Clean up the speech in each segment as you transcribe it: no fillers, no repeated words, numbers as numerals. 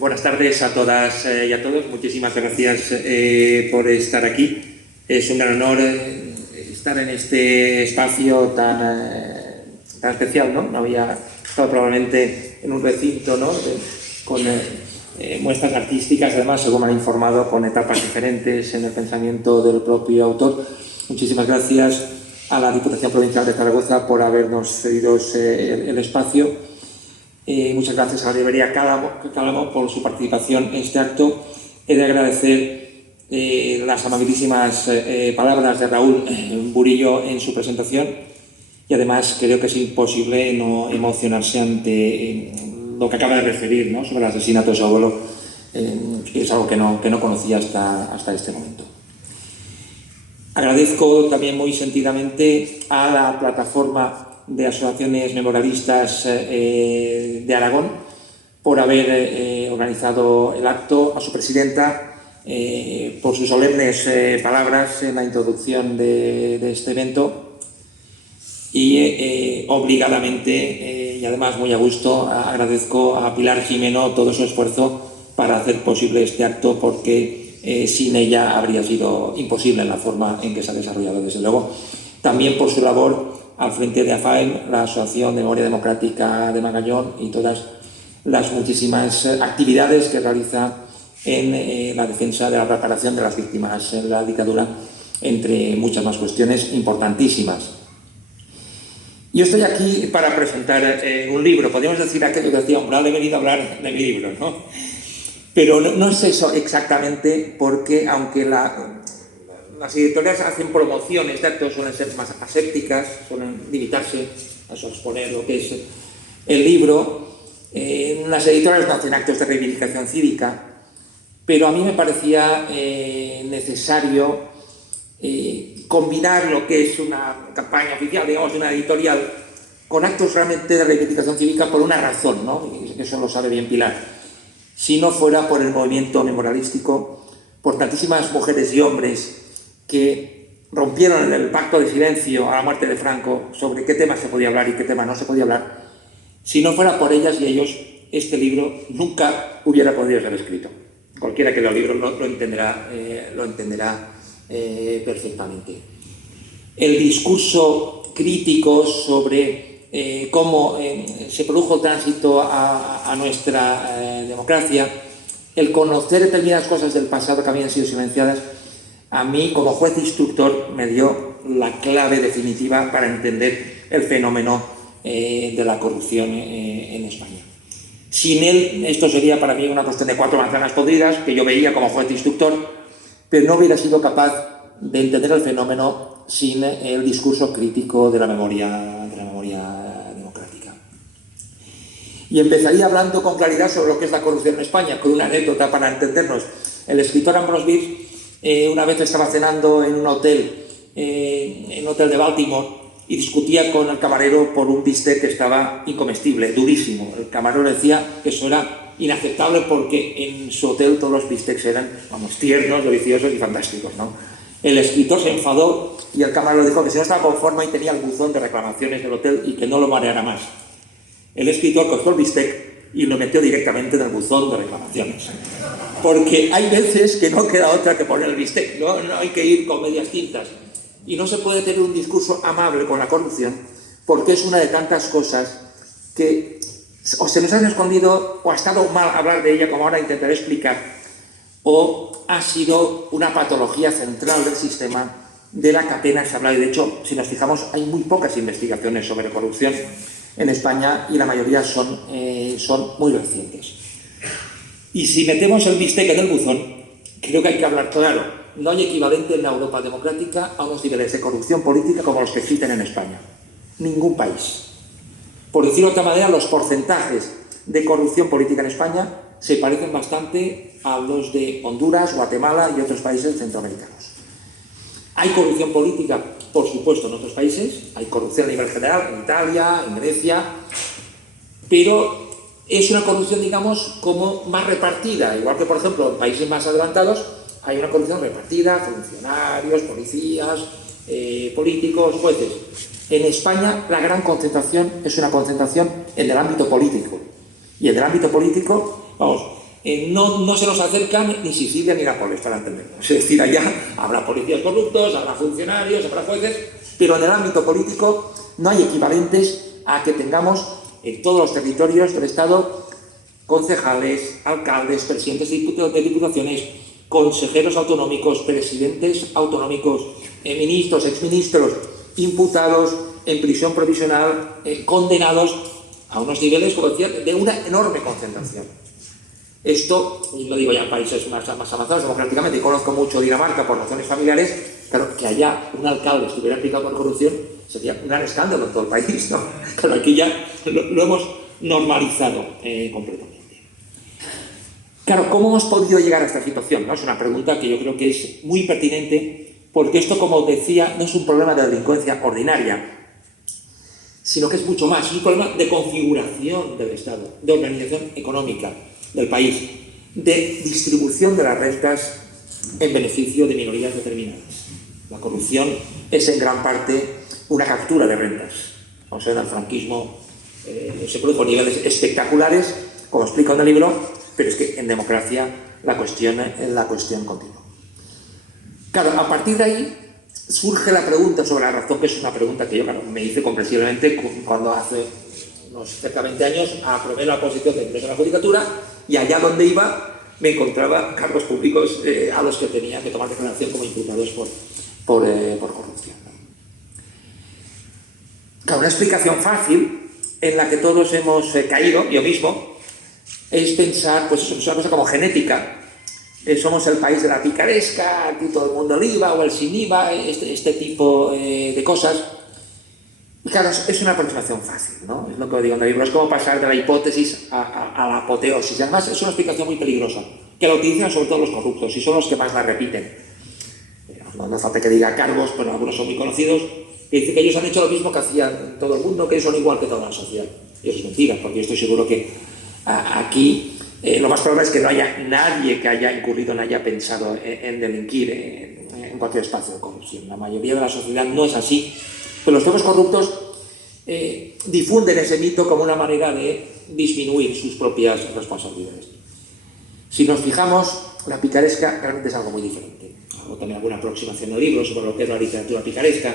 Buenas tardes a todas y a todos. Muchísimas gracias por estar aquí. Es un gran honor estar en este espacio tan especial, ¿no? No había estado probablemente en un recinto, ¿no? Con muestras artísticas, además, según me han informado, con etapas diferentes en el pensamiento del propio autor. Muchísimas gracias a la Diputación Provincial de Zaragoza por habernos cedido el espacio. Muchas gracias a la librería Cálamo por su participación en este acto. He de agradecer las amabilísimas palabras de Raúl Burillo en su presentación y además creo que es imposible no emocionarse ante lo que acaba de referir, ¿no?, sobre el asesinato de su abuelo, que es algo que no conocía hasta este momento. Agradezco también muy sentidamente a la plataforma de asociaciones memorialistas de Aragón por haber organizado el acto, a su presidenta por sus solemnes palabras en la introducción de este evento y obligadamente y además muy a gusto agradezco a Pilar Jimeno todo su esfuerzo para hacer posible este acto, porque sin ella habría sido imposible en la forma en que se ha desarrollado, desde luego. También por su labor al frente de AFAEM, la Asociación de Memoria Democrática de Magallón, y todas las muchísimas actividades que realiza en la defensa de la reparación de las víctimas en la dictadura, entre muchas más cuestiones importantísimas. Yo estoy aquí para presentar un libro. Podríamos decir aquello que decía, hombre, he venido a hablar de mi libro, ¿no? Pero no es eso exactamente, porque aunque las editoriales hacen promociones de actos, suelen ser más asépticas, suelen limitarse a exponer lo que es el libro. Las editoriales no hacen actos de reivindicación cívica, pero a mí me parecía necesario combinar lo que es una campaña oficial, digamos, de una editorial, con actos realmente de reivindicación cívica por una razón, ¿no? Y eso lo sabe bien Pilar. Si no fuera por el movimiento memorialístico, por tantísimas mujeres y hombres que rompieron el pacto de silencio a la muerte de Franco sobre qué tema se podía hablar y qué tema no se podía hablar, si no fuera por ellas y ellos, este libro nunca hubiera podido ser escrito. Cualquiera que lea el libro lo entenderá perfectamente. El discurso crítico sobre cómo se produjo el tránsito a nuestra democracia, el conocer determinadas cosas del pasado que habían sido silenciadas, a mí, como juez instructor, me dio la clave definitiva para entender el fenómeno de la corrupción en España. Sin él, esto sería para mí una cuestión de 4 manzanas podridas, que yo veía como juez instructor, pero no hubiera sido capaz de entender el fenómeno sin el discurso crítico de la memoria democrática. Y empezaría hablando con claridad sobre lo que es la corrupción en España, con una anécdota para entendernos. El escritor Ambrose Bierce una vez estaba cenando en un hotel de Baltimore y discutía con el camarero por un bistec que estaba incomestible, durísimo. El camarero decía que eso era inaceptable porque en su hotel todos los bistecs eran, vamos, tiernos, deliciosos y fantásticos, ¿no? El escritor se enfadó y el camarero dijo que si no estaba conforme y tenía el buzón de reclamaciones del hotel y que no lo mareara más. El escritor cogió el bistec y lo metió directamente en el buzón de reclamaciones. Porque hay veces que no queda otra que poner el bistec, no hay que ir con medias tintas. Y no se puede tener un discurso amable con la corrupción, porque es una de tantas cosas que o se nos han escondido, o ha estado mal hablar de ella, como ahora intentaré explicar, o ha sido una patología central del sistema de la que apenas se habla. Y de hecho, si nos fijamos, hay muy pocas investigaciones sobre corrupción en España y la mayoría son muy recientes. Y si metemos el bistec en el buzón, creo que hay que hablar claro. No hay equivalente en la Europa democrática a unos niveles de corrupción política como los que existen en España. Ningún país. Por decirlo de otra manera, los porcentajes de corrupción política en España se parecen bastante a los de Honduras, Guatemala y otros países centroamericanos. Hay corrupción política, por supuesto, en otros países. Hay corrupción a nivel general, en Italia, en Grecia, pero es una corrupción, digamos, como más repartida, igual que, por ejemplo, en países más adelantados hay una corrupción repartida, funcionarios, policías, políticos, jueces. En España la gran concentración es una concentración en el ámbito político. Y en el ámbito político, vamos, no se nos acercan ni Sicilia ni Nápoles, para entendernos. Es decir, allá habrá policías corruptos, habrá funcionarios, habrá jueces, pero en el ámbito político no hay equivalentes a que tengamos en todos los territorios del Estado concejales, alcaldes, presidentes de diputaciones, consejeros autonómicos, presidentes autonómicos, ministros, exministros, imputados en prisión provisional, condenados a unos niveles, como decía, de una enorme concentración. Esto, y lo digo ya en países más avanzados democráticamente, y conozco mucho Dinamarca por razones familiares, claro, que allá un alcalde estuviera implicado por corrupción sería un gran escándalo en todo el país, ¿no? Claro, aquí ya lo hemos normalizado completamente. Claro, ¿cómo hemos podido llegar a esta situación? ¿No? Es una pregunta que yo creo que es muy pertinente, porque esto, como decía, no es un problema de delincuencia ordinaria, sino que es mucho más, es un problema de configuración del Estado, de organización económica del país, de distribución de las rentas en beneficio de minorías determinadas. La corrupción es en gran parte una captura de rentas. O sea, en el franquismo se produjo a niveles espectaculares, como explico en el libro, pero es que en democracia la cuestión continúa. Claro, a partir de ahí surge la pregunta sobre la razón, que es una pregunta que yo, claro, me hice comprensiblemente cuando hace unos cerca de 20 años aprobé la oposición de ingreso a la judicatura, y allá donde iba me encontraba cargos públicos a los que tenía que tomar declaración como imputados por corrupción. Claro, una explicación fácil en la que todos hemos caído, yo mismo, es pensar, pues eso, es una cosa como genética. Somos el país de la picaresca, aquí todo el mundo el IVA o el sin IVA, este tipo de cosas. Claro, es una aproximación fácil, ¿no? Es lo que digo en el libro, es como pasar de la hipótesis a la apoteosis. Y además es una explicación muy peligrosa, que la utilizan sobre todo los corruptos, y son los que más la repiten. No hace falta que diga cargos, pero algunos son muy conocidos, que dicen que ellos han hecho lo mismo que hacían todo el mundo, que ellos son igual que toda la sociedad. Y eso es mentira, porque yo estoy seguro que aquí lo más probable es que no haya nadie que haya incurrido, no haya pensado en delinquir en cualquier espacio de corrupción. La mayoría de la sociedad no es así, pero los propios corruptos difunden ese mito como una manera de disminuir sus propias responsabilidades. Si nos fijamos, la picaresca realmente es algo muy diferente. Hago también alguna aproximación al libro sobre lo que es la literatura picaresca.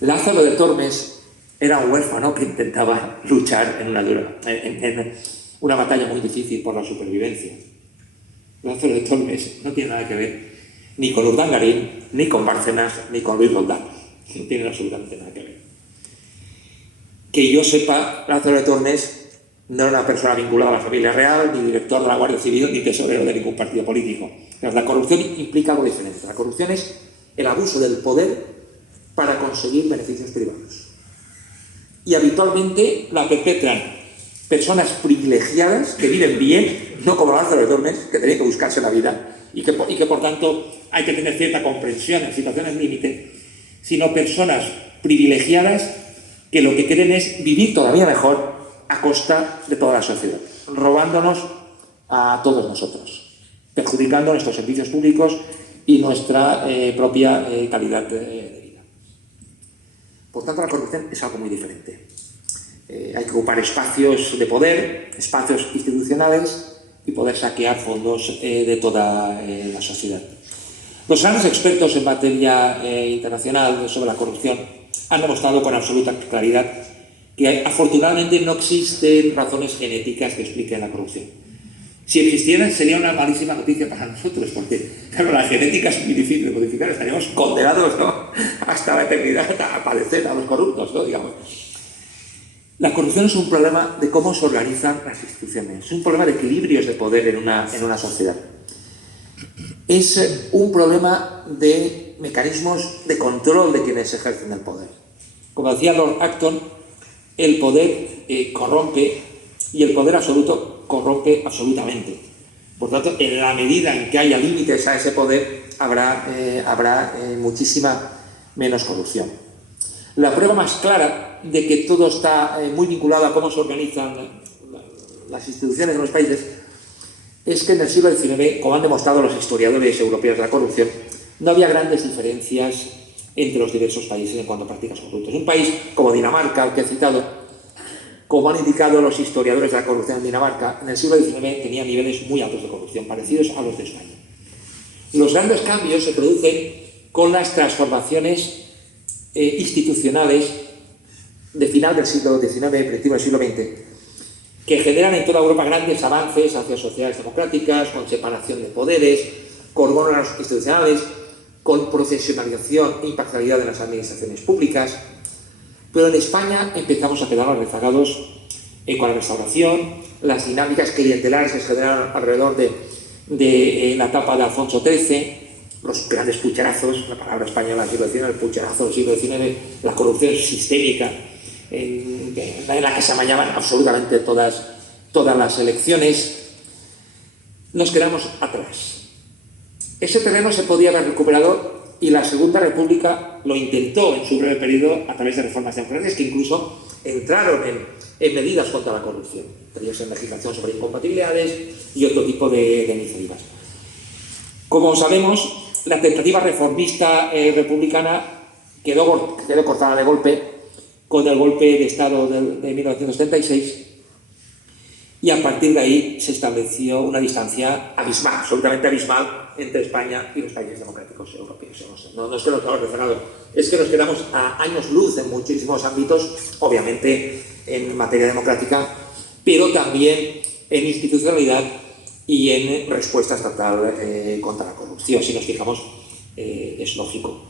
Lázaro de Tormes era un huérfano que intentaba luchar en una batalla muy difícil por la supervivencia. Lázaro de Tormes no tiene nada que ver ni con Urdangarín, ni con Bárcenas, ni con Luis Roldán. No tiene absolutamente nada que ver. Que yo sepa, Lázaro de Tormes no era una persona vinculada a la familia real, ni director de la Guardia Civil, ni tesorero de ningún partido político. Pero la corrupción implica algo diferente. La corrupción es el abuso del poder para conseguir beneficios privados. Y habitualmente la perpetran personas privilegiadas que viven bien, no como Lázaro de Tormes, que tenían que buscarse la vida y que por tanto hay que tener cierta comprensión en situaciones límite, sino personas privilegiadas que lo que quieren es vivir todavía mejor a costa de toda la sociedad, robándonos a todos nosotros, perjudicando nuestros servicios públicos y nuestra propia calidad de vida. Por tanto, la corrupción es algo muy diferente. Hay que ocupar espacios de poder, espacios institucionales y poder saquear fondos de toda la sociedad. Los grandes expertos en materia internacional sobre la corrupción han demostrado con absoluta claridad que afortunadamente no existen razones genéticas que expliquen la corrupción. Si existieran sería una malísima noticia para nosotros, porque claro, la genética es muy difícil de modificar, estaríamos condenados, ¿no?, hasta la eternidad a padecer a los corruptos, ¿no?, digamos. La corrupción es un problema de cómo se organizan las instituciones, es un problema de equilibrios de poder en una sociedad. Es un problema de mecanismos de control de quienes ejercen el poder. Como decía Lord Acton, el poder corrompe y el poder absoluto corrompe absolutamente. Por tanto, en la medida en que haya límites a ese poder, habrá muchísima menos corrupción. La prueba más clara de que todo está muy vinculado a cómo se organizan las instituciones en los países es que en el siglo XIX, como han demostrado los historiadores europeos de la corrupción, no había grandes diferencias entre los diversos países en cuanto a prácticas corruptas. Un país como Dinamarca, el que he citado, como han indicado los historiadores de la corrupción en Dinamarca, en el siglo XIX tenía niveles muy altos de corrupción, parecidos a los de España. Los grandes cambios se producen con las transformaciones institucionales de final del siglo XIX, principio del siglo XX, que generan en toda Europa grandes avances hacia sociedades democráticas, con separación de poderes, con órganos institucionales, con profesionalización e imparcialidad de las administraciones públicas. Pero en España empezamos a quedar rezagados con la restauración, las dinámicas clientelares que se generaron alrededor de la etapa de Alfonso XIII, los grandes pucherazos, la palabra española del siglo XIX, el pucherazo del siglo XIX, la corrupción sistémica, en la que se amañaban absolutamente todas las elecciones, nos quedamos atrás. Ese terreno se podía haber recuperado y la Segunda República lo intentó en su breve periodo a través de reformas democráticas que incluso entraron en medidas contra la corrupción, medidas en legislación sobre incompatibilidades y otro tipo de iniciativas. Como sabemos, la tentativa reformista republicana quedó cortada de golpe con el golpe de Estado de 1976 y a partir de ahí se estableció una distancia abismal, absolutamente abismal, entre España y los países democráticos europeos. No es que nos quedamos rezagados, es que nos quedamos a años luz en muchísimos ámbitos, obviamente en materia democrática, pero también en institucionalidad y en respuesta estatal contra la corrupción. Si nos fijamos, es lógico.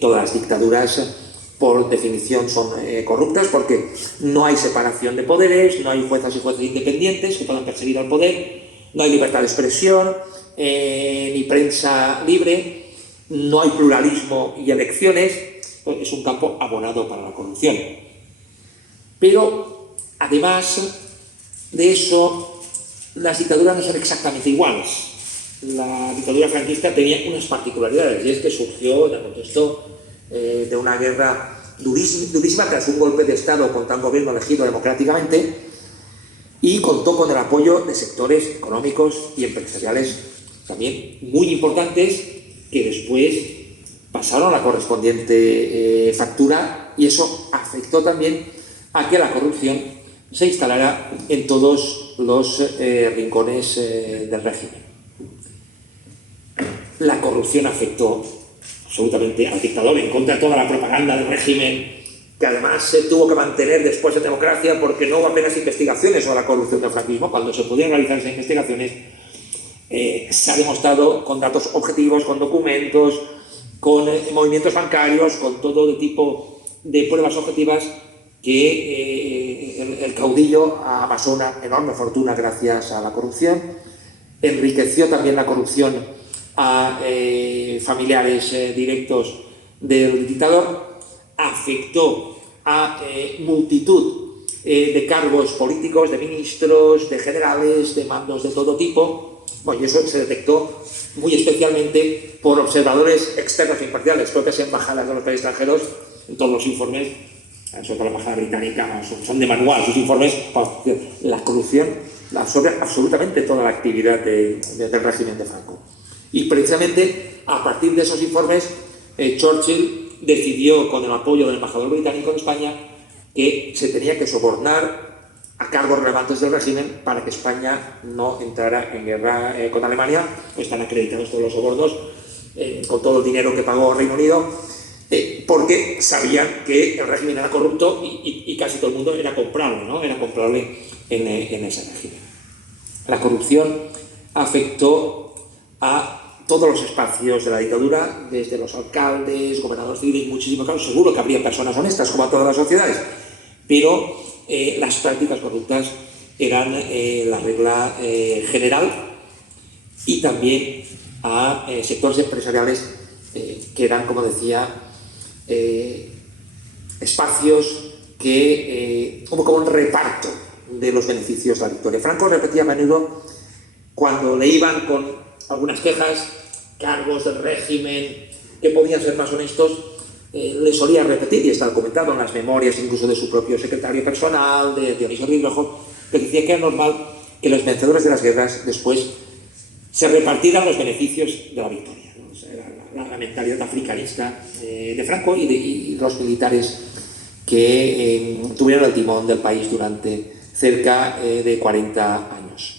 Todas las dictaduras, por definición, son corruptas porque no hay separación de poderes, no hay juezas y jueces independientes que puedan perseguir al poder, no hay libertad de expresión, ni prensa libre, no hay pluralismo y elecciones. Es un campo abonado para la corrupción. Pero, además de eso, las dictaduras no son exactamente iguales. La dictadura franquista tenía unas particularidades, y es que surgió en el contexto de una guerra durísima tras un golpe de Estado contra un gobierno elegido democráticamente, y contó con el apoyo de sectores económicos y empresariales también muy importantes que después pasaron la correspondiente factura, y eso afectó también a que la corrupción se instalara en todos los rincones del régimen. La corrupción afectó absolutamente al dictador, en contra de toda la propaganda del régimen, que además se tuvo que mantener después de democracia porque no hubo apenas investigaciones sobre la corrupción del franquismo. Cuando se podían realizar esas investigaciones, se ha demostrado con datos objetivos, con documentos, con movimientos bancarios, con todo tipo de pruebas objetivas, que el caudillo amasó una enorme fortuna gracias a la corrupción. Enriqueció también la corrupción a familiares directos del dictador, afectó a multitud de cargos políticos, de ministros, de generales, de mandos de todo tipo. Bueno, y eso se detectó muy especialmente por observadores externos e imparciales, propias embajadas de los países extranjeros. En todos los informes, sobre todo la embajada británica, son de manual sus informes. La corrupción la absorbe absolutamente toda la actividad del régimen de Franco. Y precisamente a partir de esos informes, Churchill decidió, con el apoyo del embajador británico en España, que se tenía que sobornar a cargos relevantes del régimen para que España no entrara en guerra con Alemania. Pues están acreditados todos los sobornos, con todo el dinero que pagó Reino Unido, porque sabían que el régimen era corrupto y casi todo el mundo era comprable, ¿no? Era comprable en ese régimen. La corrupción afectó a todos los espacios de la dictadura, desde los alcaldes, gobernadores civiles, muchísimos casos. Seguro que habría personas honestas, como a todas las sociedades, pero las prácticas corruptas eran la regla general, y también a sectores empresariales que eran, como decía, espacios que hubo como un reparto de los beneficios de la victoria. Franco repetía a menudo, cuando le iban con algunas quejas, cargos del régimen que podían ser más honestos, le solía repetir, y está documentado en las memorias incluso de su propio secretario personal, de Dionisio Ríos, que decía que era normal que los vencedores de las guerras después se repartieran los beneficios de la victoria, ¿no? O sea, era la mentalidad africanista de Franco y los militares que tuvieron el timón del país durante cerca de 40 años.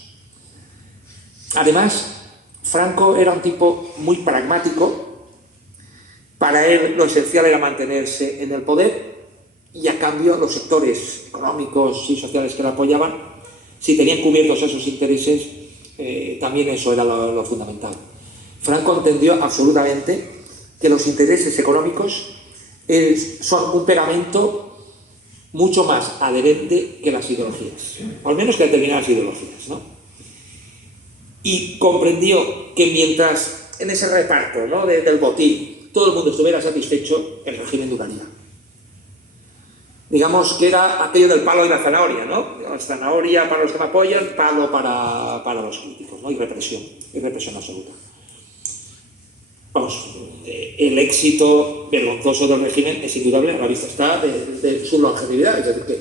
Además, Franco era un tipo muy pragmático. Para él lo esencial era mantenerse en el poder y, a cambio, los sectores económicos y sociales que lo apoyaban, si tenían cubiertos esos intereses, también eso era lo fundamental. Franco entendió absolutamente que los intereses económicos son un pegamento mucho más adherente que las ideologías, o al menos que determinadas ideologías, ¿no? Y comprendió que mientras en ese reparto, ¿no?, del botín todo el mundo estuviera satisfecho, el régimen duraría. Digamos que era aquello del palo y la zanahoria, ¿no? La zanahoria para los que me apoyan, palo para los críticos, ¿no? Y represión absoluta. Vamos, el éxito vergonzoso del régimen es indudable, a la vista está de su longevidad. Es decir,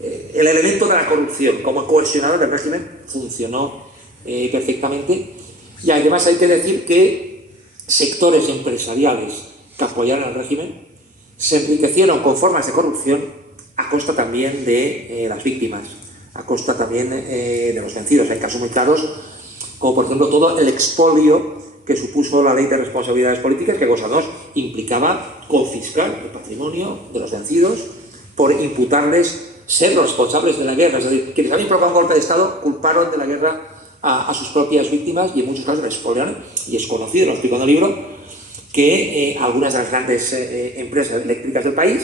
que el elemento de la corrupción como cohesionador del régimen funcionó perfectamente. Y además hay que decir que sectores empresariales que apoyaron al régimen se enriquecieron con formas de corrupción a costa también de las víctimas, a costa también de los vencidos. Hay casos muy claros, como por ejemplo todo el expolio que supuso la Ley de Responsabilidades Políticas, que, cosa dos, implicaba confiscar el patrimonio de los vencidos por imputarles ser los responsables de la guerra. Es decir, quienes habían provocado un golpe de Estado culparon de la guerra a sus propias víctimas y en muchos casos les expoliaron. Y es conocido, lo explico en el libro, que algunas de las grandes empresas eléctricas del país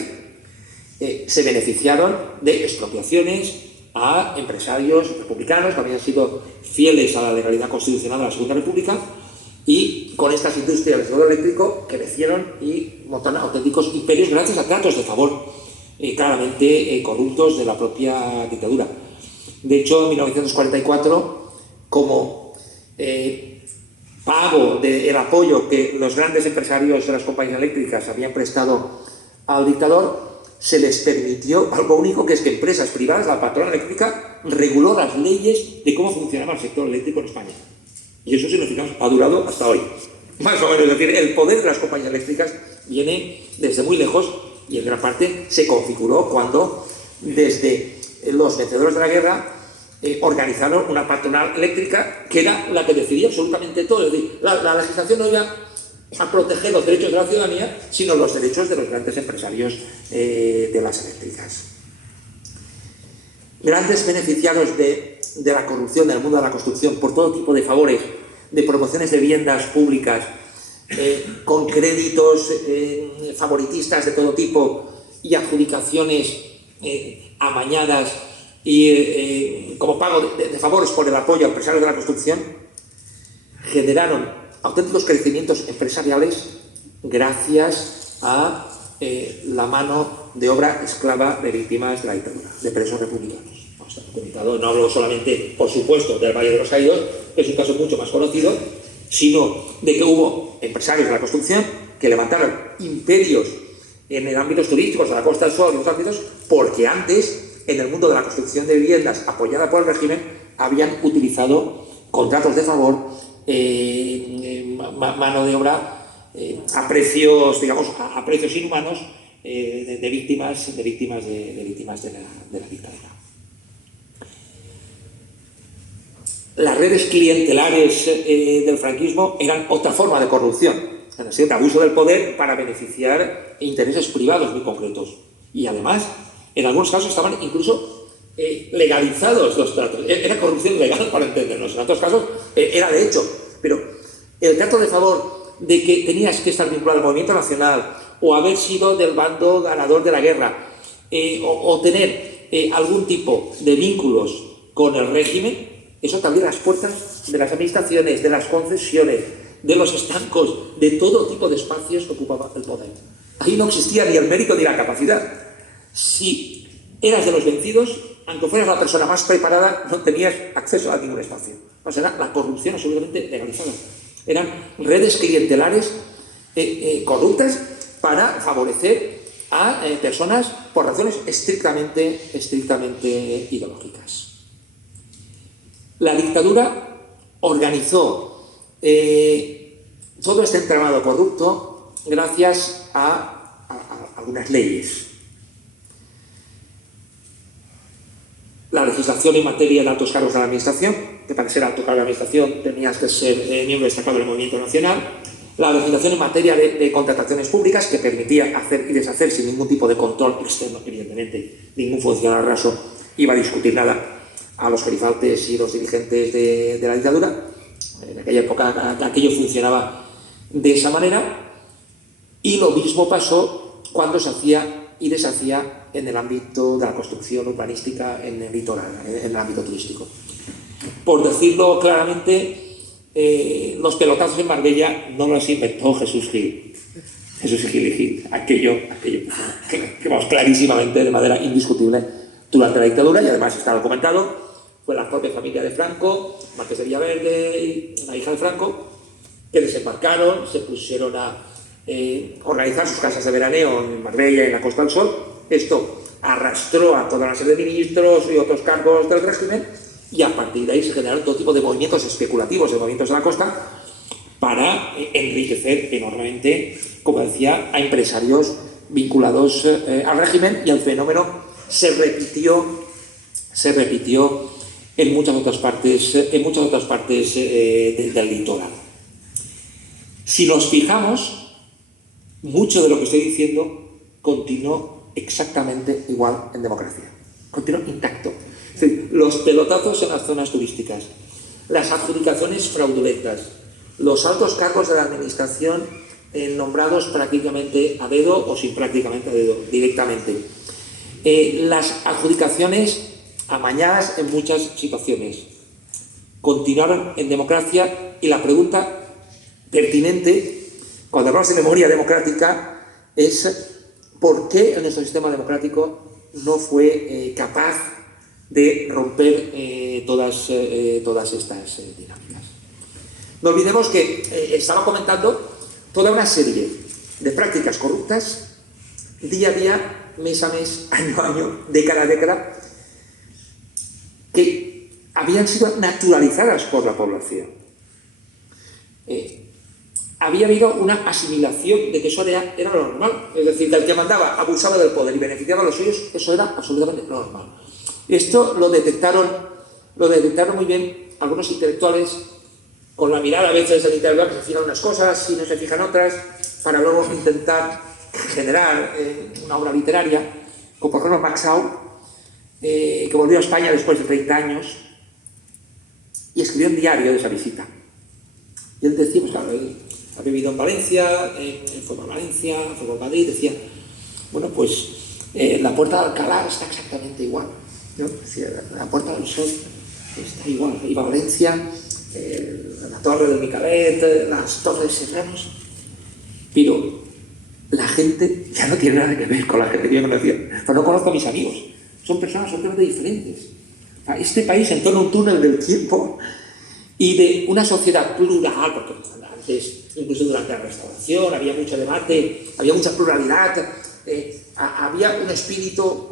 se beneficiaron de expropiaciones a empresarios republicanos que habían sido fieles a la legalidad constitucional de la Segunda República, y con estas industrias del sector eléctrico crecieron y montaron auténticos imperios gracias a tratos de favor claramente corruptos de la propia dictadura. De hecho, en 1944, como pago del apoyo que los grandes empresarios de las compañías eléctricas habían prestado al dictador, se les permitió algo único, que es que empresas privadas, la patronal eléctrica, reguló las leyes de cómo funcionaba el sector eléctrico en España. Y eso, si nos fijamos, ha durado hasta hoy. Más o menos, es decir, el poder de las compañías eléctricas viene desde muy lejos y en gran parte se configuró cuando, desde los vencedores de la guerra, organizaron una patronal eléctrica que era la que decidía absolutamente todo. Es decir, la legislación no iba a proteger los derechos de la ciudadanía, sino los derechos de los grandes empresarios de las eléctricas. Grandes beneficiados de la corrupción del mundo de la construcción por todo tipo de favores, de promociones de viviendas públicas, con créditos favoritistas de todo tipo y adjudicaciones amañadas y como pago de favores por el apoyo a empresarios de la construcción, generaron auténticos crecimientos empresariales gracias a la mano de obra esclava de víctimas de la dictadura, de presos republicanos. No hablo solamente, por supuesto, del Valle de los Caídos, que es un caso mucho más conocido, sino de que hubo empresarios de la construcción que levantaron imperios en el ámbito turístico, de la Costa del Sol y otros ámbitos, porque antes, en el mundo de la construcción de viviendas apoyada por el régimen, habían utilizado contratos de favor, mano de obra a precios, digamos, a precios inhumanos de víctimas de la dictadura. Las redes clientelares del franquismo eran otra forma de corrupción, es decir, de abuso del poder para beneficiar intereses privados muy concretos. Y además, en algunos casos estaban incluso legalizados los tratos. Era corrupción legal, para entendernos. En otros casos era de hecho. Pero el trato de favor de que tenías que estar vinculado al movimiento nacional o haber sido del bando ganador de la guerra o tener algún tipo de vínculos con el régimen, eso te abría las puertas de las administraciones, de las concesiones, de los estancos, de todo tipo de espacios que ocupaba el poder. Ahí no existía ni el mérito ni la capacidad. Si eras de los vencidos, aunque fueras la persona más preparada, no tenías acceso a ningún espacio. O sea, era la corrupción absolutamente legalizada. Eran redes clientelares corruptas para favorecer a personas por razones estrictamente ideológicas. La dictadura organizó todo este entramado corrupto gracias a algunas leyes. legislación en materia de altos cargos de la administración, que para ser alto cargo de la administración tenías que ser miembro destacado del movimiento nacional, la legislación en materia de contrataciones públicas, que permitía hacer y deshacer sin ningún tipo de control externo, evidentemente, ningún funcionario raso iba a discutir nada a los gerifaltes y los dirigentes de la dictadura. En aquella época aquello funcionaba de esa manera, y lo mismo pasó cuando se hacía y deshacía en el ámbito de la construcción urbanística en el litoral, en el ámbito turístico. Por decirlo claramente, los pelotazos en Marbella no los inventó Jesús Gil. Jesús Gil y Gil. Aquello que vamos, clarísimamente, de manera indiscutible, durante la dictadura, y además está documentado, fue la propia familia de Franco, Marqués de Villaverde y la hija de Franco, que desembarcaron, se pusieron a organizar sus casas de veraneo en Marbella y en la Costa del Sol. Esto arrastró a toda una serie de ministros y otros cargos del régimen, y a partir de ahí se generaron todo tipo de movimientos especulativos, de movimientos de la costa, para enriquecer enormemente, como decía, a empresarios vinculados al régimen, y el fenómeno se repitió en muchas otras partes del litoral. Si nos fijamos, mucho de lo que estoy diciendo continuó exactamente igual en democracia, continuó intacto. Es decir, los pelotazos en las zonas turísticas, las adjudicaciones fraudulentas, los altos cargos de la administración nombrados prácticamente a dedo o sin prácticamente a dedo, directamente. Las adjudicaciones amañadas en muchas situaciones continuaron en democracia, y la pregunta pertinente cuando hablamos de memoria democrática es ¿por qué nuestro sistema democrático no fue capaz de romper todas estas dinámicas? No olvidemos que estaba comentando toda una serie de prácticas corruptas, día a día, mes a mes, año a año, década a década, que habían sido naturalizadas por la población. Había habido una asimilación de que eso era lo normal. Es decir, que el que mandaba abusaba del poder y beneficiaba a los suyos, eso era absolutamente normal. Esto lo detectaron muy bien algunos intelectuales, con la mirada a veces del intelectual, que se fijan unas cosas y no se fijan otras, para luego intentar generar una obra literaria, como por ejemplo Maxau, que volvió a España después de 30 años y escribió un diario de esa visita. Y él decía, pues claro, él ha vivido en Valencia, fue a Valencia, fue a Madrid, decía, bueno, pues la Puerta de Alcalá está exactamente igual, ¿no? Decía, la Puerta del Sol está igual. Iba a Valencia, la Torre del Micalet, las Torres Serranos, pero la gente ya no tiene nada que ver con la gente que yo conocía. Pero no conozco a mis amigos, son personas absolutamente diferentes. Este país entró en un túnel del tiempo y de una sociedad plural, porque antes, incluso durante la Restauración, había mucho debate, había mucha pluralidad, había un espíritu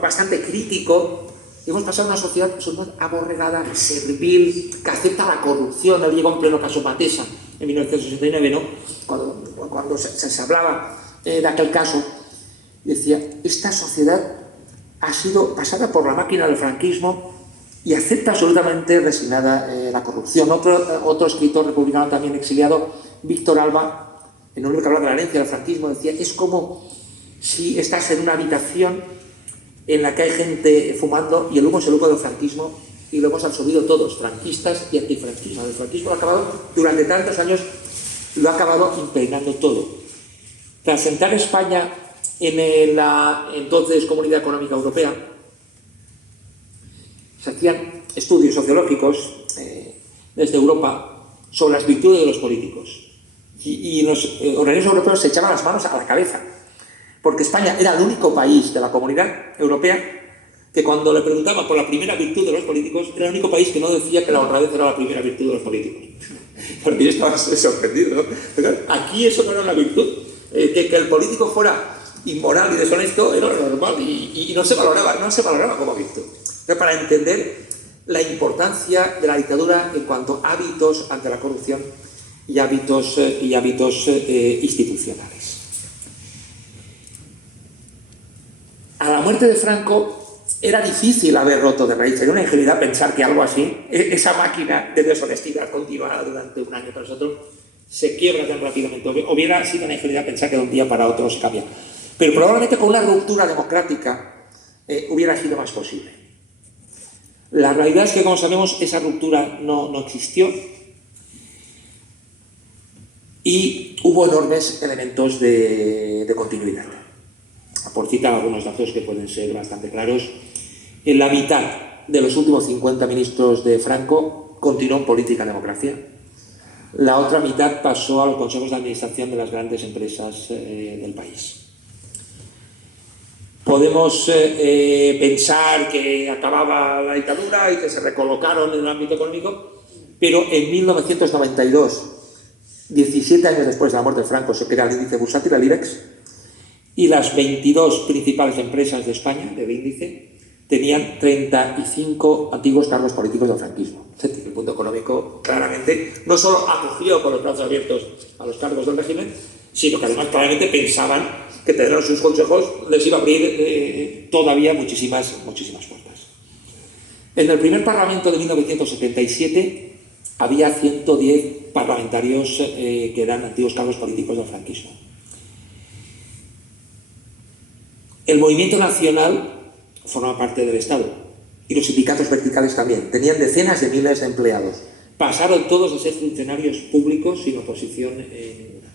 bastante crítico. Hemos pasado a una sociedad aborregada, servil, que acepta la corrupción. No llegó en pleno caso Matesa en 1969, ¿no? Cuando se hablaba de aquel caso, decía, esta sociedad ha sido pasada por la máquina del franquismo y acepta absolutamente resignada la corrupción. Otro escritor republicano también exiliado, Víctor Alba, en un libro que hablaba de la herencia del franquismo, decía, es como si estás en una habitación en la que hay gente fumando y el humo es el humo del franquismo, y lo hemos absorbido todos, franquistas y antifranquistas. El franquismo ha acabado, durante tantos años, lo ha acabado impregnando todo. Tras sentar España en la entonces Comunidad Económica Europea, se hacían estudios sociológicos desde Europa sobre las virtudes de los políticos. Y los organismos europeos se echaban las manos a la cabeza, porque España era el único país de la Comunidad Europea que cuando le preguntaban por la primera virtud de los políticos, era el único país que no decía que la honradez era la primera virtud de los políticos. Porque yo estaba sorprendido, ¿no? Aquí eso no era una virtud. Que el político fuera inmoral y deshonesto era lo normal y no se valoraba como virtud. Pero para entender la importancia de la dictadura en cuanto a hábitos ante la corrupción y hábitos institucionales. A la muerte de Franco era difícil haber roto de raíz. Sería una ingenuidad pensar que algo así, esa máquina de deshonestidad continuada durante un año para nosotros, se quiebra tan rápidamente. Hubiera sido una ingenuidad pensar que de un día para otro se cambia. Pero probablemente con una ruptura democrática hubiera sido más posible. La realidad es que, como sabemos, esa ruptura no existió y hubo enormes elementos de continuidad. Por citar algunos datos que pueden ser bastante claros, en la mitad de los últimos 50 ministros de Franco continuó en política en democracia. La otra mitad pasó a los consejos de administración de las grandes empresas del país. Podemos pensar que acababa la dictadura y que se recolocaron en el ámbito económico, pero en 1992, 17 años después de la muerte de Franco, se crea el índice bursátil, el IBEX, y las 22 principales empresas de España, del índice, tenían 35 antiguos cargos políticos del franquismo. Es decir, el punto económico claramente no solo acogió con los brazos abiertos a los cargos del régimen, sino que además claramente pensaban que tener sus consejos les iba a abrir todavía muchísimas puertas. En el primer Parlamento de 1977 había 110 parlamentarios que eran antiguos cargos políticos del franquismo. El movimiento nacional forma parte del Estado y los sindicatos verticales también. Tenían decenas de miles de empleados. Pasaron todos a ser funcionarios públicos sin oposición ninguna.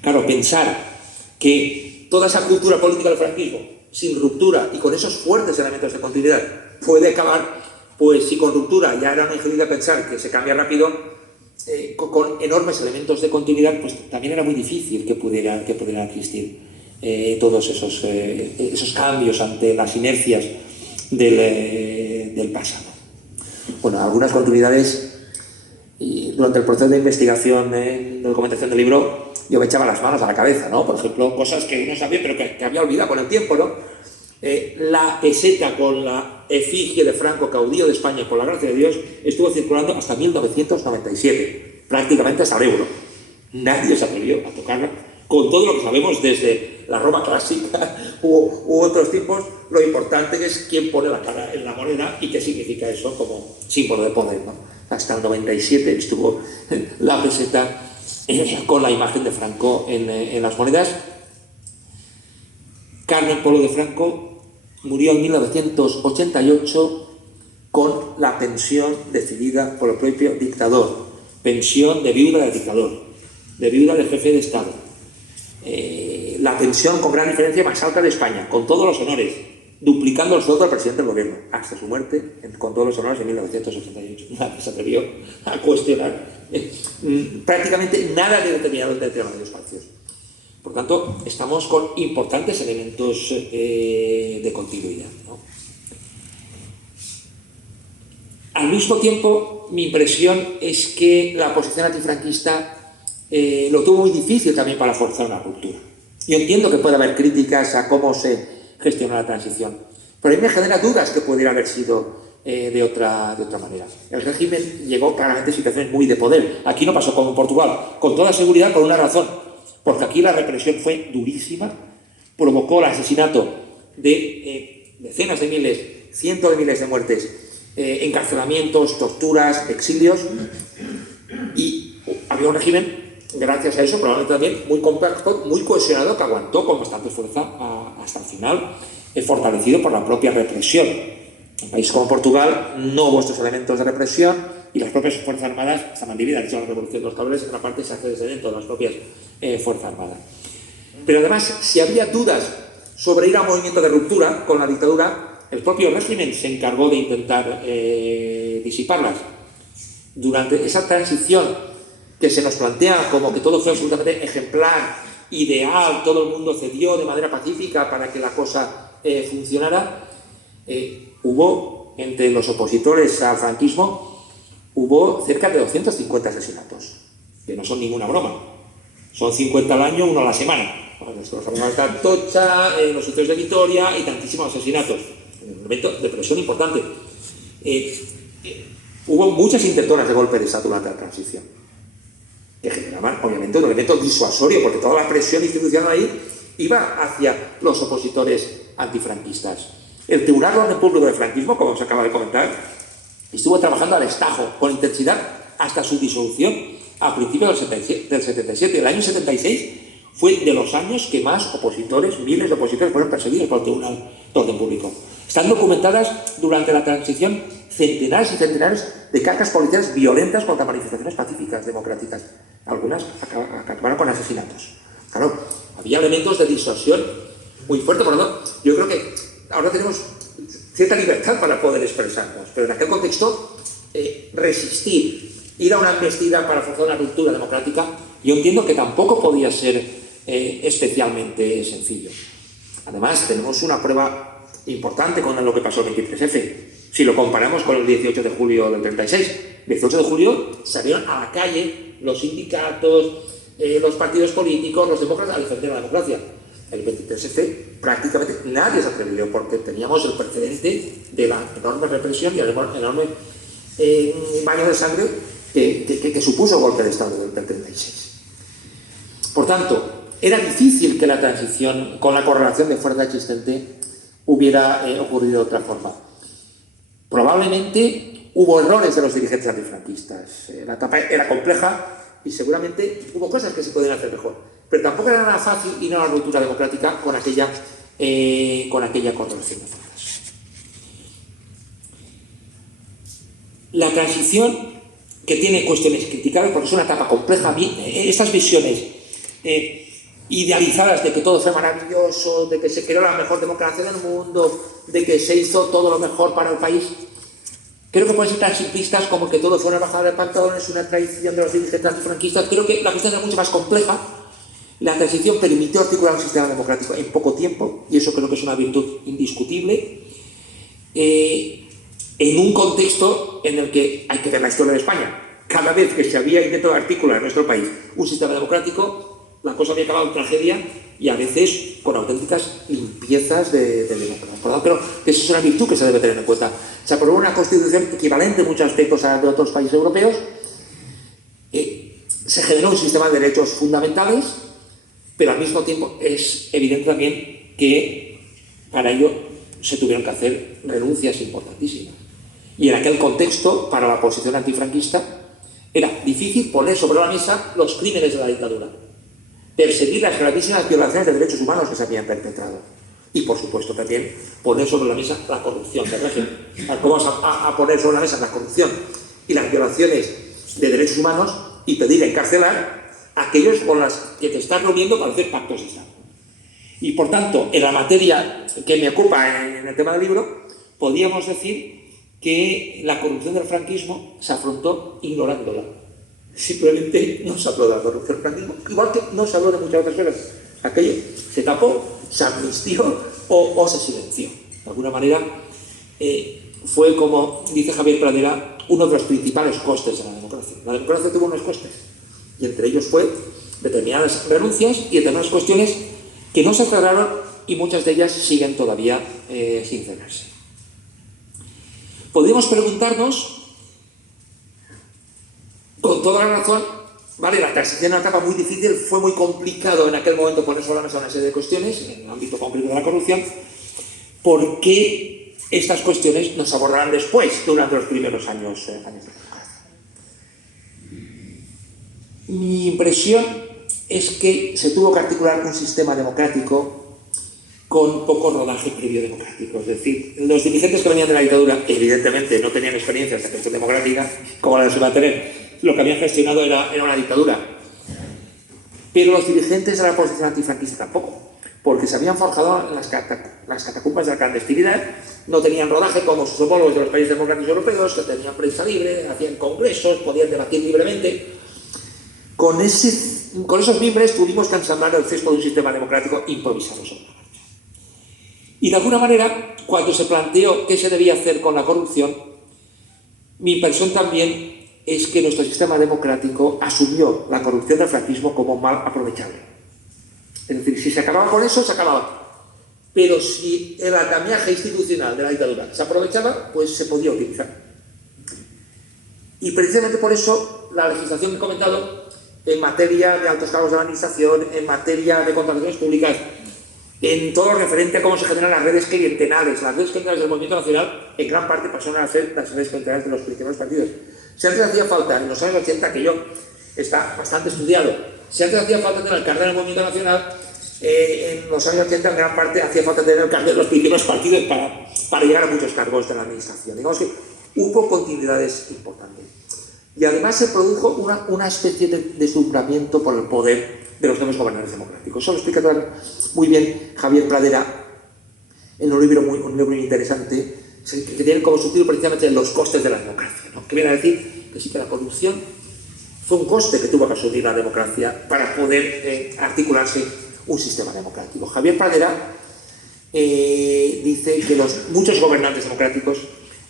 Claro, pensar que toda esa cultura política del franquismo, sin ruptura y con esos fuertes elementos de continuidad, puede acabar, pues si con ruptura ya era una ingenuidad pensar que se cambia rápido, con enormes elementos de continuidad, pues también era muy difícil que pudieran existir todos esos cambios ante las inercias del pasado. Bueno, algunas continuidades, y durante el proceso de investigación de documentación del libro, yo me echaba las manos a la cabeza, ¿no? Por ejemplo, cosas que uno sabía, pero que había olvidado con el tiempo, ¿no? La peseta con la efigie de Franco, caudillo de España, por la gracia de Dios, estuvo circulando hasta 1997, prácticamente hasta el euro. Nadie se atrevió a tocarla, con todo lo que sabemos desde la Roma clásica u otros tiempos. Lo importante es quién pone la cara en la moneda y qué significa eso como símbolo de poder, ¿no? Hasta el 97 estuvo la peseta con la imagen de Franco en las monedas. Carmen Polo de Franco murió en 1988 con la pensión decidida por el propio dictador, pensión de viuda del dictador, de viuda del jefe de Estado, la pensión con gran diferencia más alta de España, con todos los honores, duplicando el sueldo del presidente del gobierno, hasta su muerte, con todos los honores en 1988. Nadie se atrevió a cuestionar prácticamente nada de determinado en determinados espacios. Por tanto, estamos con importantes elementos de continuidad, ¿no? Al mismo tiempo, mi impresión es que la posición antifranquista lo tuvo muy difícil también para forzar una ruptura. Yo entiendo que puede haber críticas a cómo se gestionó la transición, pero a mí me genera dudas que pudiera haber sido de otra manera. El régimen llegó claramente a situaciones muy de poder. Aquí no pasó como en Portugal, con toda seguridad, por una razón, porque aquí la represión fue durísima, provocó el asesinato de decenas de miles, cientos de miles de muertes, encarcelamientos, torturas, exilios, y había un régimen, gracias a eso, probablemente también muy compacto, muy cohesionado, que aguantó con bastante fuerza hasta el final, fortalecido por la propia represión. En un país como Portugal no hubo estos elementos de represión y las propias Fuerzas Armadas estaban divididas. De hecho, la Revolución de los Cables en una parte se hace desde dentro de las propias Fuerzas Armadas. Pero además, si había dudas sobre ir a un movimiento de ruptura con la dictadura, el propio régimen se encargó de intentar disiparlas. Durante esa transición que se nos plantea como que todo fue absolutamente ejemplar, ideal, todo el mundo cedió de manera pacífica para que la cosa funcionara, hubo, entre los opositores al franquismo, hubo cerca de 250 asesinatos, que no son ninguna broma. Son 50 al año, uno a la semana. Los de Atocha, los sucesos de Vitoria y tantísimos asesinatos. Un momento de presión importante. Hubo muchas intentonas de golpe de Estado durante la transición, que generaban, obviamente, un elemento disuasorio, porque toda la presión institucional ahí iba hacia los opositores antifranquistas. El Tribunal de Orden Público del Franquismo, como se acaba de comentar, estuvo trabajando al estajo, con intensidad, hasta su disolución a principios del 77. El año 76 fue de los años que más opositores, miles de opositores, fueron perseguidos por el Tribunal de Orden Público. Están documentadas durante la transición centenares y centenares de cargas policiales violentas contra manifestaciones pacíficas, democráticas. Algunas acabaron con asesinatos. Claro, había elementos de disuasión muy fuertes, por lo tanto, yo creo que ahora tenemos cierta libertad para poder expresarnos, pero en aquel contexto, resistir, ir a una embestida para forzar una ruptura democrática, yo entiendo que tampoco podía ser especialmente sencillo. Además, tenemos una prueba importante con lo que pasó el 23F. Si lo comparamos con el 18 de julio del 36, el 18 de julio salieron a la calle los sindicatos, los partidos políticos, los demócratas a defender la democracia. El 23F prácticamente nadie se atrevió porque teníamos el precedente de la enorme represión y el enorme baño de sangre que supuso el golpe de Estado del 36. Por tanto, era difícil que la transición con la correlación de fuerza existente hubiera ocurrido de otra forma. Probablemente hubo errores de los dirigentes antifranquistas. La etapa era compleja y seguramente hubo cosas que se podían hacer mejor. Pero tampoco era nada fácil y no era una ruptura democrática con aquella correlación de fuerzas. La transición, que tiene cuestiones criticables porque es una etapa compleja, estas visiones idealizadas de que todo fue maravilloso, de que se creó la mejor democracia del mundo, de que se hizo todo lo mejor para el país, creo que pueden ser tan simplistas como que todo fue una bajada de pantalones, una traición de los dirigentes antifranquistas. Creo que la cuestión es mucho más compleja. La transición permitió articular un sistema democrático en poco tiempo, y eso creo que es una virtud indiscutible, en un contexto en el que hay que ver la historia de España. Cada vez que se había intentado articular en nuestro país un sistema democrático, la cosa había acabado en tragedia y a veces con auténticas limpiezas de democracia. Por lo tanto, creo que esa es una virtud que se debe tener en cuenta. Se aprobó una constitución equivalente en muchos aspectos a la de otros países europeos. Se generó un sistema de derechos fundamentales, pero al mismo tiempo es evidente también que para ello se tuvieron que hacer renuncias importantísimas. Y en aquel contexto, para la oposición antifranquista, era difícil poner sobre la mesa los crímenes de la dictadura, perseguir las gravísimas violaciones de derechos humanos que se habían perpetrado y, por supuesto, también poner sobre la mesa la corrupción del régimen. ¿Cómo vamos a poner sobre la mesa la corrupción y las violaciones de derechos humanos y pedir encarcelar a aquellos con los que te estás reuniendo para hacer pactos de Estado? Y, por tanto, en la materia que me ocupa en el tema del libro, podríamos decir que la corrupción del franquismo se afrontó ignorándola. Simplemente no se habló de la corrupción del franquismo, igual que no se habló de muchas otras cosas. Aquello se tapó, se amnistió o se silenció. De alguna manera, fue, como dice Javier Pradera, uno de los principales costes de la democracia. La democracia tuvo unos costes, y entre ellos fue determinadas renuncias y determinadas cuestiones que no se cerraron y muchas de ellas siguen todavía sin cerrarse. Podríamos preguntarnos, con toda la razón, vale, la transición era una etapa muy difícil, fue muy complicado en aquel momento poner sobre la mesa una serie de cuestiones, en el ámbito concreto de la corrupción, ¿por qué estas cuestiones nos abordarán después, durante los primeros años de la democracia? Mi impresión es que se tuvo que articular un sistema democrático con poco rodaje previo democrático. Es decir, los dirigentes que venían de la dictadura, evidentemente no tenían experiencia de gestión democrática, como la de se va a tener. Lo que habían gestionado era una dictadura. Pero los dirigentes de la oposición antifranquista tampoco, porque se habían forjado en las catacumbas de la clandestinidad, no tenían rodaje como sus homólogos de los países democráticos europeos, que tenían prensa libre, hacían congresos, podían debatir libremente. Con esos mimbres tuvimos que ensamblar el cesto de un sistema democrático improvisado sobre la marcha. Y de alguna manera, cuando se planteó qué se debía hacer con la corrupción, mi impresión también es que nuestro sistema democrático asumió la corrupción del franquismo como mal aprovechable. Es decir, si se acababa con eso, se acababa. Pero si el andamiaje institucional de la dictadura se aprovechaba, pues se podía utilizar. Y precisamente por eso la legislación que he comentado en materia de altos cargos de la administración, en materia de contrataciones públicas, en todo lo referente a cómo se generan las redes clientelales. Las redes clientelales del movimiento nacional, en gran parte, pasaron a ser las redes clientelales de los principales partidos. Si antes hacía falta, en los años 80, que yo está bastante estudiado, si antes hacía falta tener el carnet del movimiento nacional, en los años 80, en gran parte, hacía falta tener el carnet de los principales partidos para llegar a muchos cargos de la administración. Digamos que hubo continuidades importantes. Y además se produjo una especie de deslumbramiento por el poder de los nuevos gobernantes democráticos. Eso lo explica muy bien Javier Pradera en un libro muy interesante que tiene como subtítulo precisamente los costes de la democracia, ¿no? Que viene a decir que sí, que la corrupción fue un coste que tuvo que asumir la democracia para poder articularse un sistema democrático. Javier Pradera dice que muchos gobernantes democráticos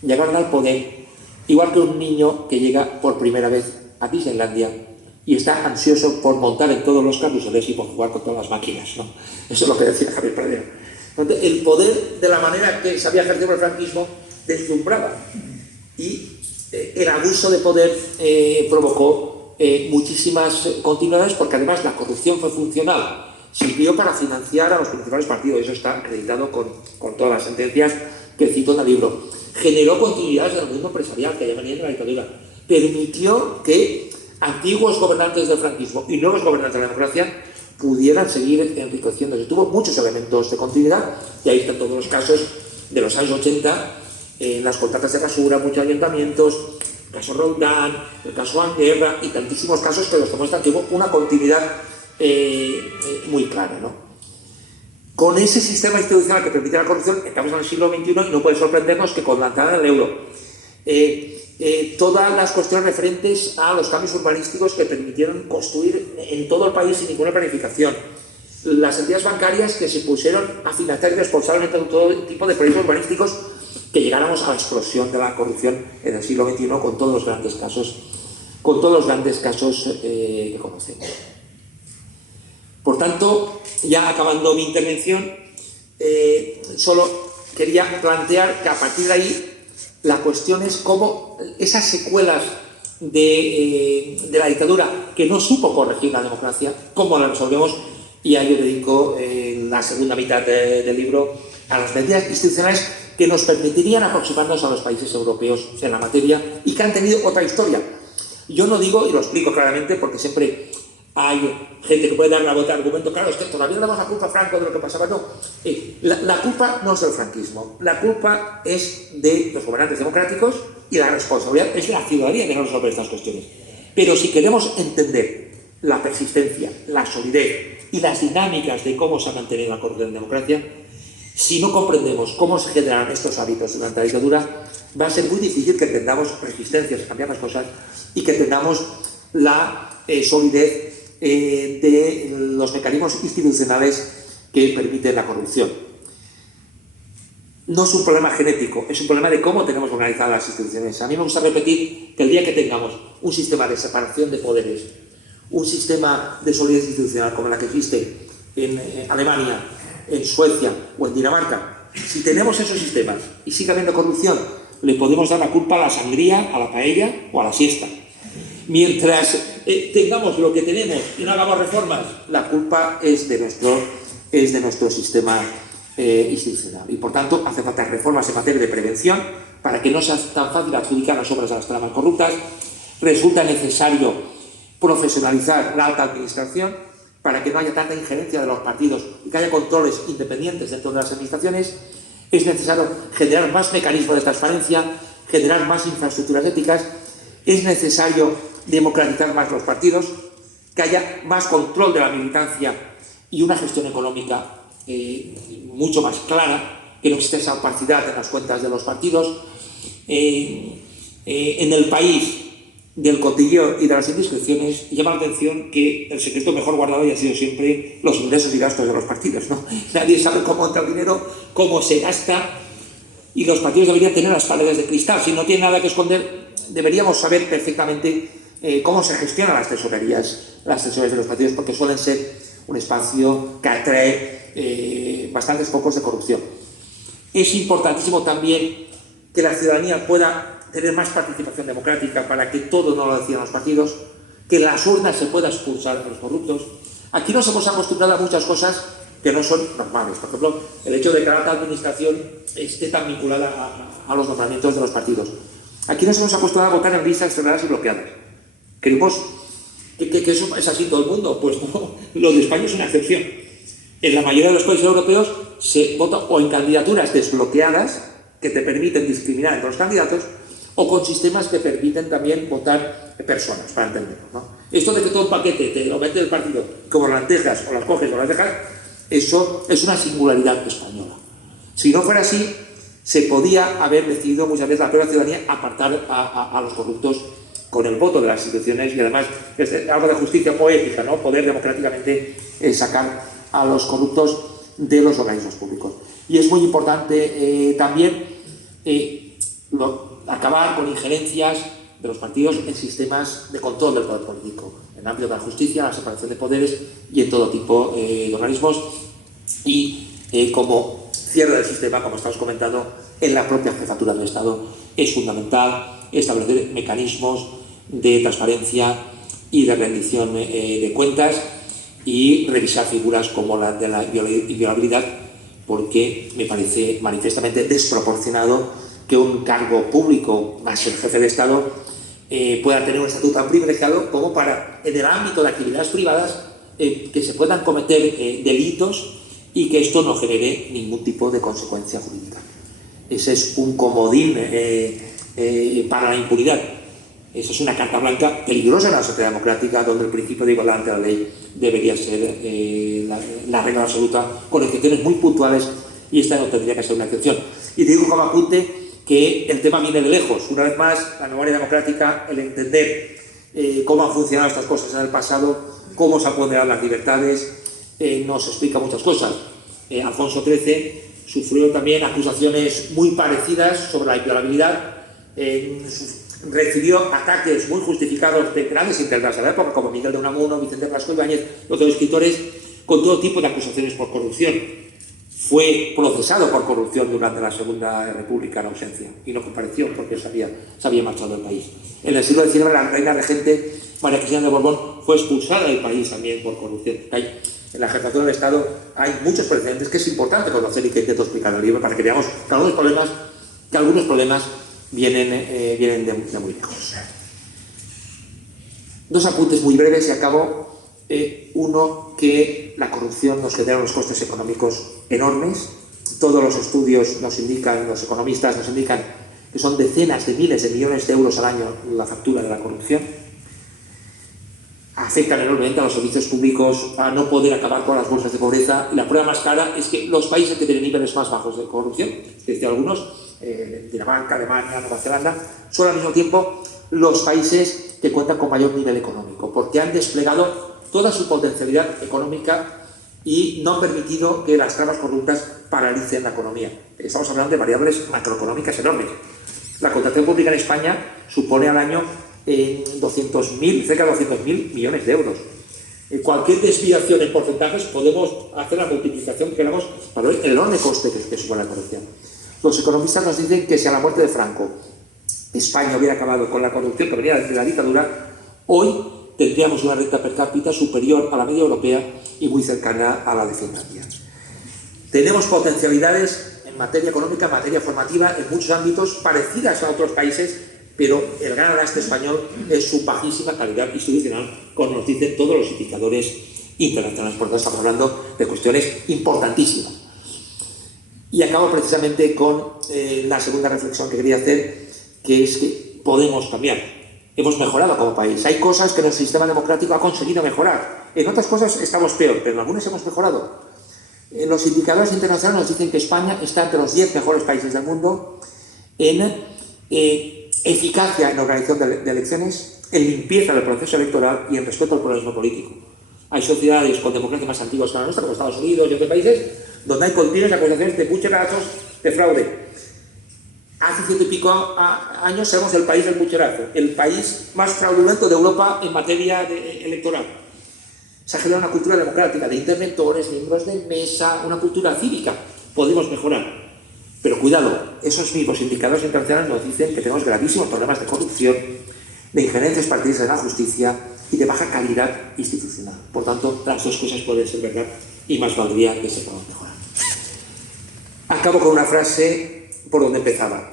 llegaron al poder igual que un niño que llega por primera vez a Disneylandia y está ansioso por montar en todos los carruseles y por jugar con todas las máquinas, ¿no? Eso es lo que decía Javier Pradera. Entonces, el poder, de la manera que se había ejercido el franquismo, deslumbraba. Y el abuso de poder provocó muchísimas continuidades, porque además la corrupción fue funcional. Sirvió para financiar a los principales partidos. Eso está acreditado con todas las sentencias que cito en el libro. Generó continuidades del mundo empresarial que ya venía de la dictadura. Permitió que antiguos gobernantes del franquismo y nuevos gobernantes de la democracia pudieran seguir enriqueciéndose. Tuvo muchos elementos de continuidad, y ahí están todos los casos de los años 80, las contratas de basura, muchos ayuntamientos, el caso Roldán, el caso Anguerra y tantísimos casos que nos demuestran que hubo una continuidad muy clara, ¿no? Con ese sistema institucional que permite la corrupción, estamos en el siglo XXI y no puede sorprendernos que con la entrada del euro, todas las cuestiones referentes a los cambios urbanísticos que permitieron construir en todo el país sin ninguna planificación, las entidades bancarias que se pusieron a financiar irresponsablemente todo tipo de proyectos urbanísticos, que llegáramos a la explosión de la corrupción en el siglo XXI con todos los grandes casos, que conocemos. Por tanto, ya acabando mi intervención, solo quería plantear que a partir de ahí la cuestión es cómo esas secuelas de la dictadura que no supo corregir la democracia, cómo la resolvemos, y a ello dedico la segunda mitad del libro a las medidas institucionales que nos permitirían aproximarnos a los países europeos en la materia y que han tenido otra historia. Yo no digo, y lo explico claramente, porque siempre hay gente que puede dar la vuelta al argumento, claro, es que todavía le damos la culpa a Franco de lo que pasaba. No, la culpa no es del franquismo, la culpa es de los gobernantes democráticos y la responsabilidad es de la ciudadanía de no resolver estas cuestiones. Pero si queremos entender la persistencia, la solidez y las dinámicas de cómo se ha mantenido la corrupción en democracia, si no comprendemos cómo se generan estos hábitos durante la dictadura, va a ser muy difícil que entendamos resistencias a cambiar las cosas y que tengamos la solidez de los mecanismos institucionales que permiten la corrupción. No es un problema genético, es un problema de cómo tenemos organizadas las instituciones. A mí me gusta repetir que el día que tengamos un sistema de separación de poderes, un sistema de solidez institucional como la que existe en Alemania, en Suecia o en Dinamarca, si tenemos esos sistemas y sigue habiendo corrupción, le podemos dar la culpa a la sangría, a la paella o a la siesta. Mientras tengamos lo que tenemos y no hagamos reformas, la culpa es de nuestro sistema institucional. Y por tanto, hace falta reformas en materia de prevención para que no sea tan fácil adjudicar las obras a las tramas corruptas. Resulta necesario profesionalizar la alta administración para que no haya tanta injerencia de los partidos y que haya controles independientes dentro de las administraciones. Es necesario generar más mecanismos de transparencia, generar más infraestructuras éticas. Es necesario democratizar más los partidos, que haya más control de la militancia y una gestión económica mucho más clara, que no exista esa opacidad en las cuentas de los partidos. En el país del cotilleo y de las indiscreciones, llama la atención que el secreto mejor guardado haya sido siempre los ingresos y gastos de los partidos, ¿no? Nadie sabe cómo entra el dinero, cómo se gasta, y los partidos deberían tener las paredes de cristal. Si no tienen nada que esconder, deberíamos saber perfectamente cómo se gestionan las tesorerías de los partidos, porque suelen ser un espacio que atrae bastantes focos de corrupción. Es importantísimo también que la ciudadanía pueda tener más participación democrática para que todo no lo decidan los partidos, que las urnas se pueda expulsar a los corruptos. Aquí nos hemos acostumbrado a muchas cosas que no son normales. Por ejemplo, el hecho de que la alta administración esté tan vinculada a los nombramientos de los partidos. Aquí nos hemos acostumbrado a votar en listas cerradas y bloqueadas. Creemos que eso es así en todo el mundo. Pues no, lo de España es una excepción. En la mayoría de los países europeos se vota o en candidaturas desbloqueadas, que te permiten discriminar entre los candidatos, o con sistemas que permiten también votar personas, para entenderlo, ¿no? Esto de que todo un paquete te lo mete el partido, como las lentejas, o las coges o las dejas, eso es una singularidad española. Si no fuera así, se podía haber decidido muchas veces la propia ciudadanía apartar a los corruptos con el voto de las instituciones, y además es algo de justicia poética, ¿no? Poder democráticamente sacar a los corruptos de los organismos públicos. Y es muy importante también acabar con injerencias de los partidos en sistemas de control del poder político, en el ámbito de la justicia, la separación de poderes y en todo tipo de organismos. Y como cierre del sistema, como estamos comentando, en la propia jefatura del Estado es fundamental establecer mecanismos de transparencia y de rendición de cuentas y revisar figuras como la de la inviolabilidad, porque me parece manifiestamente desproporcionado que un cargo público, más el jefe de Estado, pueda tener un estatuto tan privilegiado como para, en el ámbito de actividades privadas, que se puedan cometer delitos y que esto no genere ningún tipo de consecuencia jurídica. Ese es un comodín para la impunidad. Esa es una carta blanca peligrosa en la sociedad democrática, donde el principio de igualdad ante la ley debería ser la regla absoluta, con excepciones muy puntuales, y esta no tendría que ser una excepción. Y digo como apunte que el tema viene de lejos. Una vez más, la memoria democrática, el entender cómo han funcionado estas cosas en el pasado, cómo se han ponderado las libertades, nos explica muchas cosas. Alfonso XIII sufrió también acusaciones muy parecidas sobre la inviolabilidad, recibió ataques muy justificados de grandes intérpretes de la época, como Miguel de Unamuno, Vicente Blasco Ibáñez, otros escritores, con todo tipo de acusaciones por corrupción. Fue procesado por corrupción durante la Segunda República en ausencia y no compareció porque se había marchado del país. En el siglo XIX, la reina regente María Cristina de Borbón fue expulsada del país también por corrupción. En la jefatura del Estado hay muchos precedentes que es importante conocer y que intento explicar en el libro para que veamos que algunos problemas vienen de muy lejos. Dos apuntes muy breves y acabo. Uno, que la corrupción nos genera unos costes económicos enormes. Todos los estudios nos indican, los economistas nos indican que son decenas de miles de millones de euros al año la factura de la corrupción. Afectan enormemente a los servicios públicos, a no poder acabar con las bolsas de pobreza. Y la prueba más clara es que los países que tienen niveles más bajos de corrupción, es decir, algunos, Dinamarca, Alemania, Nueva Zelanda, son al mismo tiempo los países que cuentan con mayor nivel económico, porque han desplegado toda su potencialidad económica y no han permitido que las tramas corruptas paralicen la economía. Estamos hablando de variables macroeconómicas enormes. La contratación pública en España supone al año cerca de 200.000 millones de euros. Cualquier desviación en porcentajes podemos hacer la multiplicación que queramos para ver el enorme coste que supone la corrupción. Los economistas nos dicen que si a la muerte de Franco España hubiera acabado con la corrupción que venía de la dictadura, hoy tendríamos una renta per cápita superior a la media europea y muy cercana a la de Finlandia. Tenemos potencialidades en materia económica, en materia formativa, en muchos ámbitos parecidas a otros países, pero el gran lastre español es su bajísima calidad institucional, como nos dicen todos los indicadores internacionales. Por lo tanto, estamos hablando de cuestiones importantísimas. Y acabo precisamente con la segunda reflexión que quería hacer, que es que podemos cambiar. Hemos mejorado como país. Hay cosas que nuestro sistema democrático ha conseguido mejorar. En otras cosas estamos peor, pero en algunas hemos mejorado. Los indicadores internacionales nos dicen que España está entre los 10 mejores países del mundo en eficacia en la organización de elecciones, en limpieza del proceso electoral y en respeto al pluralismo político. Hay sociedades con democracia más antiguas que la nuestra, como Estados Unidos y otros países, donde hay continuas acusaciones de pucheratos, de fraude. Hace 100 y pico años éramos el país del pucherazo, el país más fraudulento de Europa en materia electoral. Se ha generado una cultura democrática de interventores, miembros de mesa, una cultura cívica. Podemos mejorar. Pero cuidado, esos mismos indicadores internacionales nos dicen que tenemos gravísimos problemas de corrupción, de injerencias partidistas en la justicia y de baja calidad institucional. Por tanto, las dos cosas pueden ser verdad y más valdría que se puedan mejorar. Acabo con una frase por donde empezaba.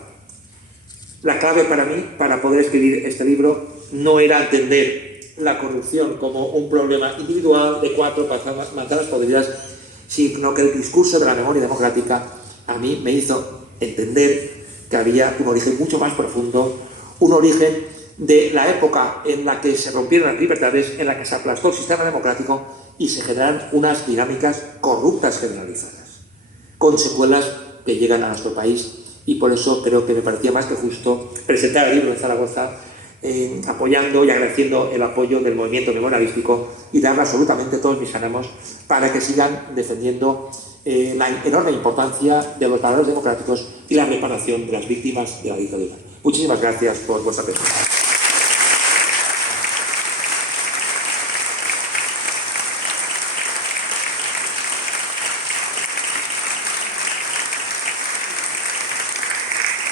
La clave para mí, para poder escribir este libro, no era entender la corrupción como un problema individual de 4 manzanas podridas, sino que el discurso de la memoria democrática a mí me hizo entender que había un origen mucho más profundo, un origen de la época en la que se rompieron las libertades, en la que se aplastó el sistema democrático y se generaron unas dinámicas corruptas generalizadas, con secuelas que llegan a nuestro país, y por eso creo que me parecía más que justo presentar el libro en Zaragoza, apoyando y agradeciendo el apoyo del movimiento memorialístico y darle absolutamente todos mis ánimos para que sigan defendiendo la enorme importancia de los valores democráticos y la reparación de las víctimas de la dictadura. Muchísimas gracias por vuestra atención.